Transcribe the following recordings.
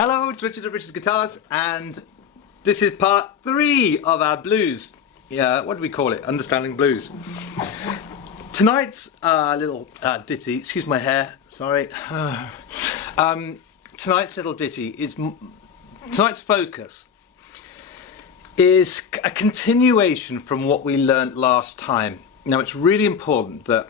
Hello, it's Richard of Richard's Guitars, and this is part 3 of our blues. Yeah, what do we call it? Understanding blues. Tonight's little ditty, excuse my hair, sorry. Tonight's little ditty is, tonight's focus is a continuation from what we learnt last time. Now it's really important that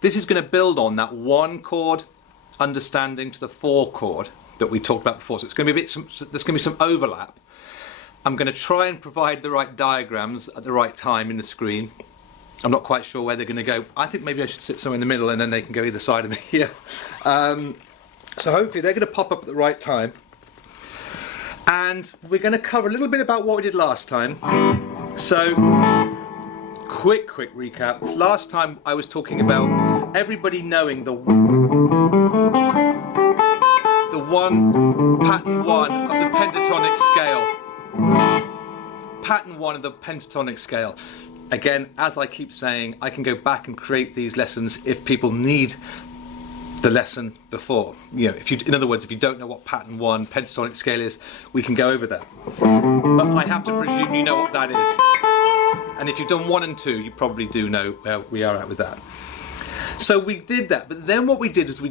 this is going to build on that 1 chord understanding to the 4 chord that we talked about before. So it's going to be there's going to be some overlap. I'm going to try and provide the right diagrams at the right time in the screen. I'm not quite sure where they're going to go. I think maybe I should sit somewhere in the middle and then they can go either side of me here. So hopefully they're going to pop up at the right time. And we're going to cover a little bit about what we did last time. So quick recap. Last time I was talking about everybody knowing the pattern 1 of the pentatonic scale. Pattern 1 of the pentatonic scale. Again, as I keep saying, I can go back and create these lessons if people need the lesson before. You know, in other words, if you don't know what pattern 1 pentatonic scale is, we can go over that. But I have to presume you know what that is. And if you've done 1 and 2, you probably do know where we are at with that. So we did that, but then what we did is we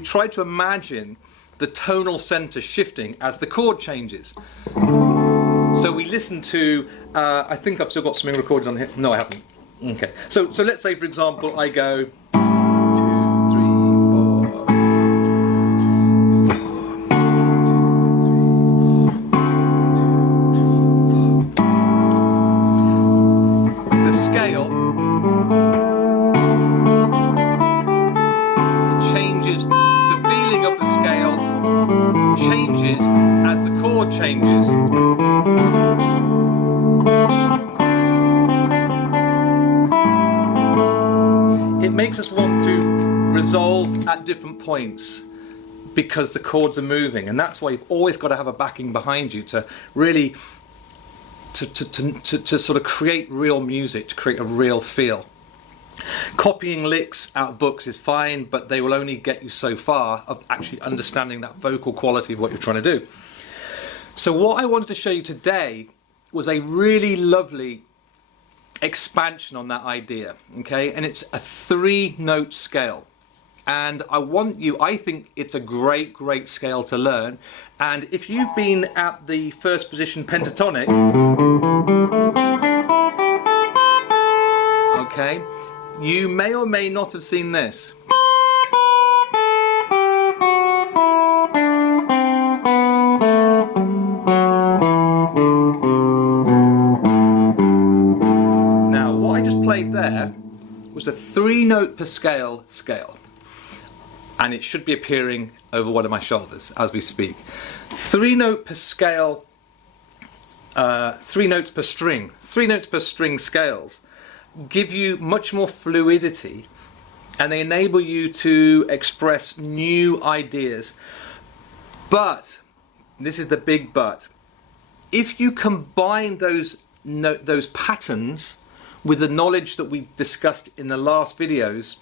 tried to imagine the tonal center shifting as the chord changes. So we listened to, I think I've still got something recorded on here. No, I haven't. Okay. So let's say, for example, I go 2, 3, 4. The scale, it changes. The feeling of the scale changes as the chord changes. It makes us want to resolve at different points because the chords are moving, and that's why you've always got to have a backing behind you to really to sort of create real music, to create a real feel. Copying licks out of books is fine, but they will only get you so far of actually understanding that vocal quality of what you're trying to do. So what I wanted to show you today was a really lovely expansion on that idea, okay? And it's a 3-note scale. And I think it's a great scale to learn. And if you've been at the first position pentatonic, okay, you may or may not have seen this. Now, what I just played there was a 3-note per scale. And it should be appearing over one of my shoulders as we speak. 3-note per scale, 3 notes per string. 3 notes per string scales give you much more fluidity, and they enable you to express new ideas. But, this is the big but, if you combine those patterns with the knowledge that we discussed in the last videos,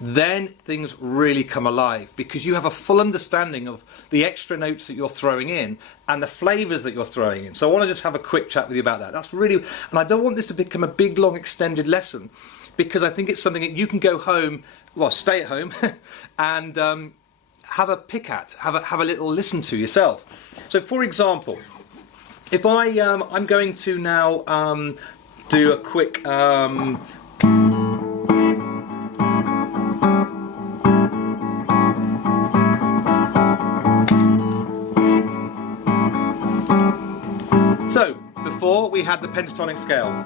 then things really come alive, because you have a full understanding of the extra notes that you're throwing in and the flavors that you're throwing in. So I want to just have a quick chat with you about that. That's really, and I don't want this to become a big long extended lesson, because I think it's something that you can go home, well, stay at home and have a pick at, have a little listen to yourself. So for example, if I'm going to now do a quick so, before we had the pentatonic scale.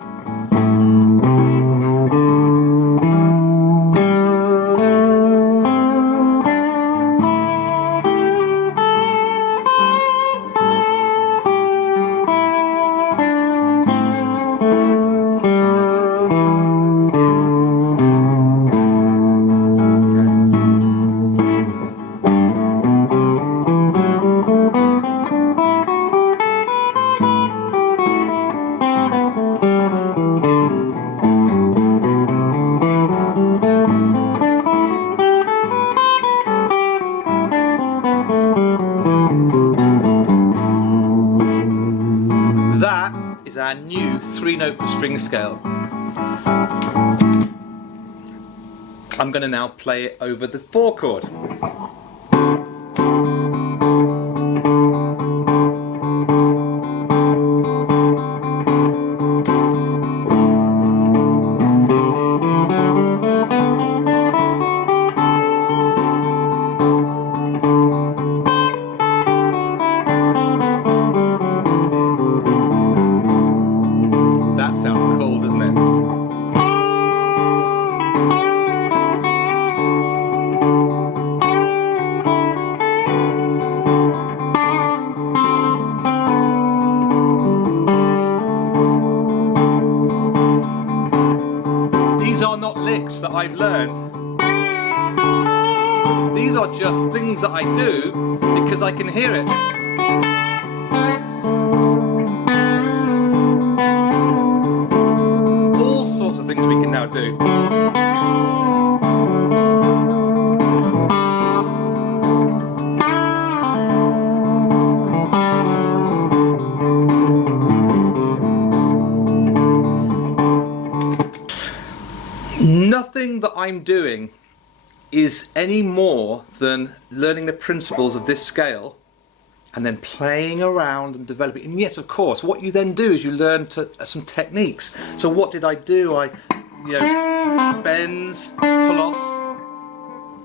our new 3-note per string scale. I'm going to now play it over the 4 chord. That sounds cool, doesn't it? These are not licks that I've learned. These are just things that I do because I can hear it. All sorts of things we can now do. Nothing that I'm doing is any more than learning the principles of this scale and then playing around and developing. And yes, of course, what you then do is you learn some techniques. So what did I do? Bends, pull-offs.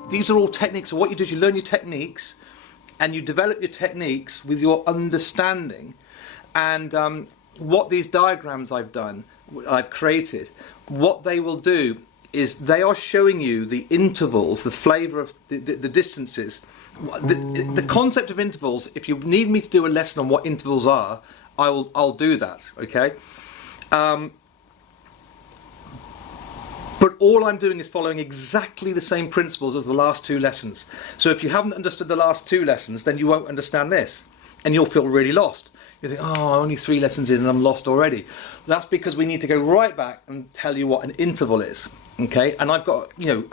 These are all techniques. So what you do is you learn your techniques and you develop your techniques with your understanding. And what these diagrams I've created, what they will do is they are showing you the intervals, the flavour of the distances. The concept of intervals, if you need me to do a lesson on what intervals are, I'll do that, okay? But all I'm doing is following exactly the same principles as the last 2 lessons. So if you haven't understood the last 2 lessons, then you won't understand this, and you'll feel really lost. You think, oh, only 3 lessons in and I'm lost already. That's because we need to go right back and tell you what an interval is. Okay, and I've got, you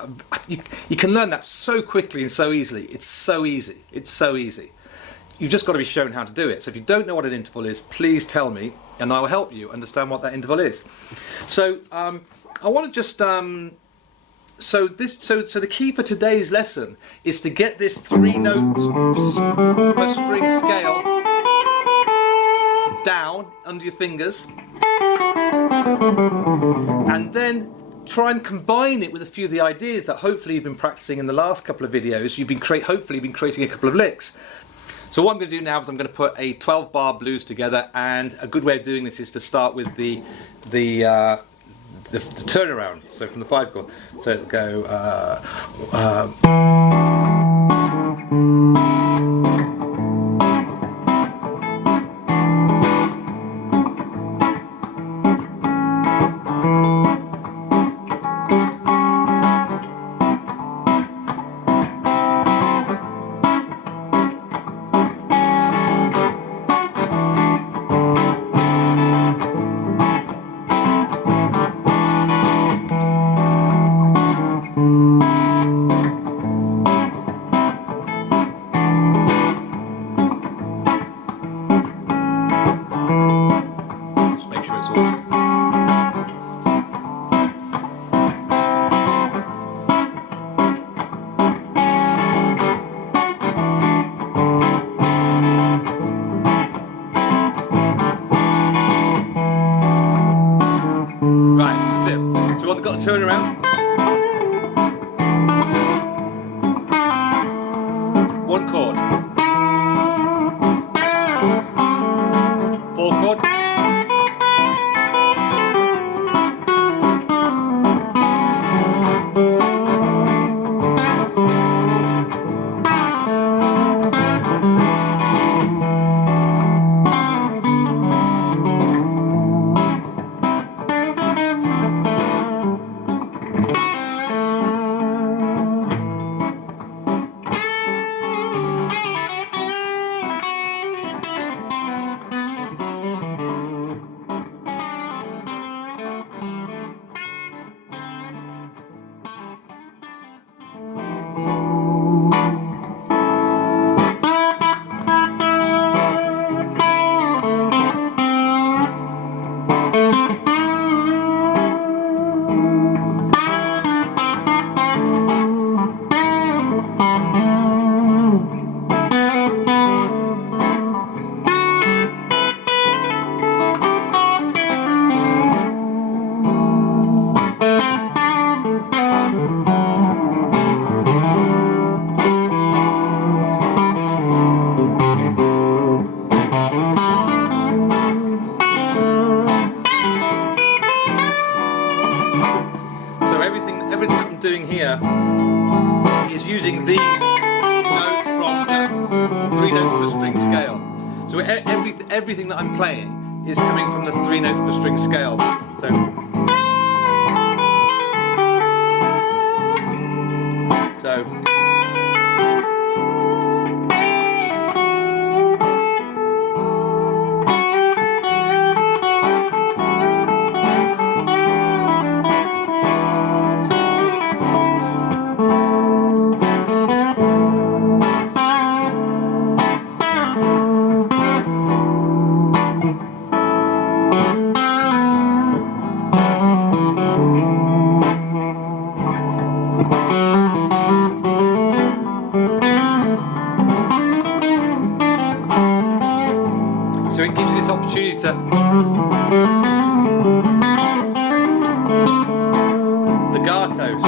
can learn that so quickly and so easily. It's so easy. It's so easy. You've just got to be shown how to do it. So if you don't know what an interval is, please tell me, and I will help you understand what that interval is. So I want to just so the key for today's lesson is to get this 3 notes per string scale down under your fingers, and then try and combine it with a few of the ideas that hopefully you've been practicing in the last couple of videos. You've been hopefully been creating a couple of licks. So what I'm going to do now is I'm going to put a 12-bar blues together, and a good way of doing this is to start with the turnaround. So from the 5 chord. So it'll go. Got to turn around. 1 chord. 4 chord. So everything that I'm playing is coming from the 3 notes per string scale. So it gives you this opportunity to legato style.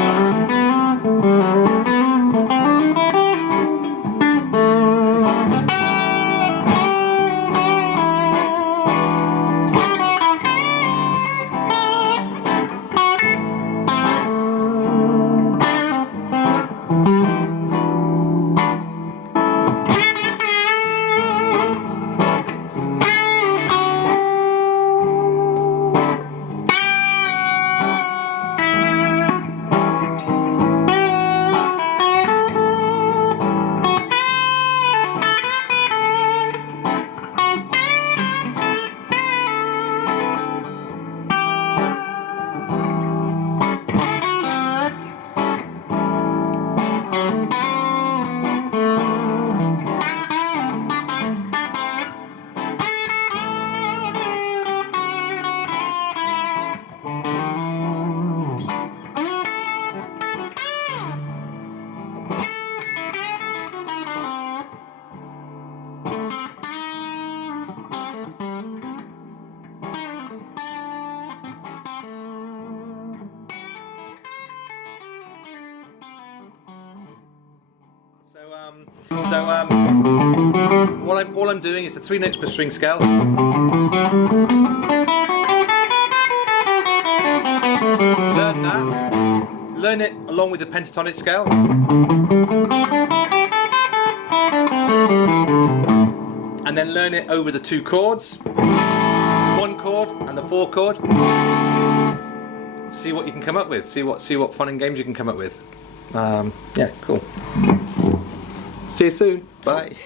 All I'm doing is the 3 notes per string scale. Learn that. Learn it along with the pentatonic scale. And then learn it over the 2 chords, 1 chord and the 4 chord. See what you can come up with. See what fun and games you can come up with. Yeah, cool. See you soon. Bye.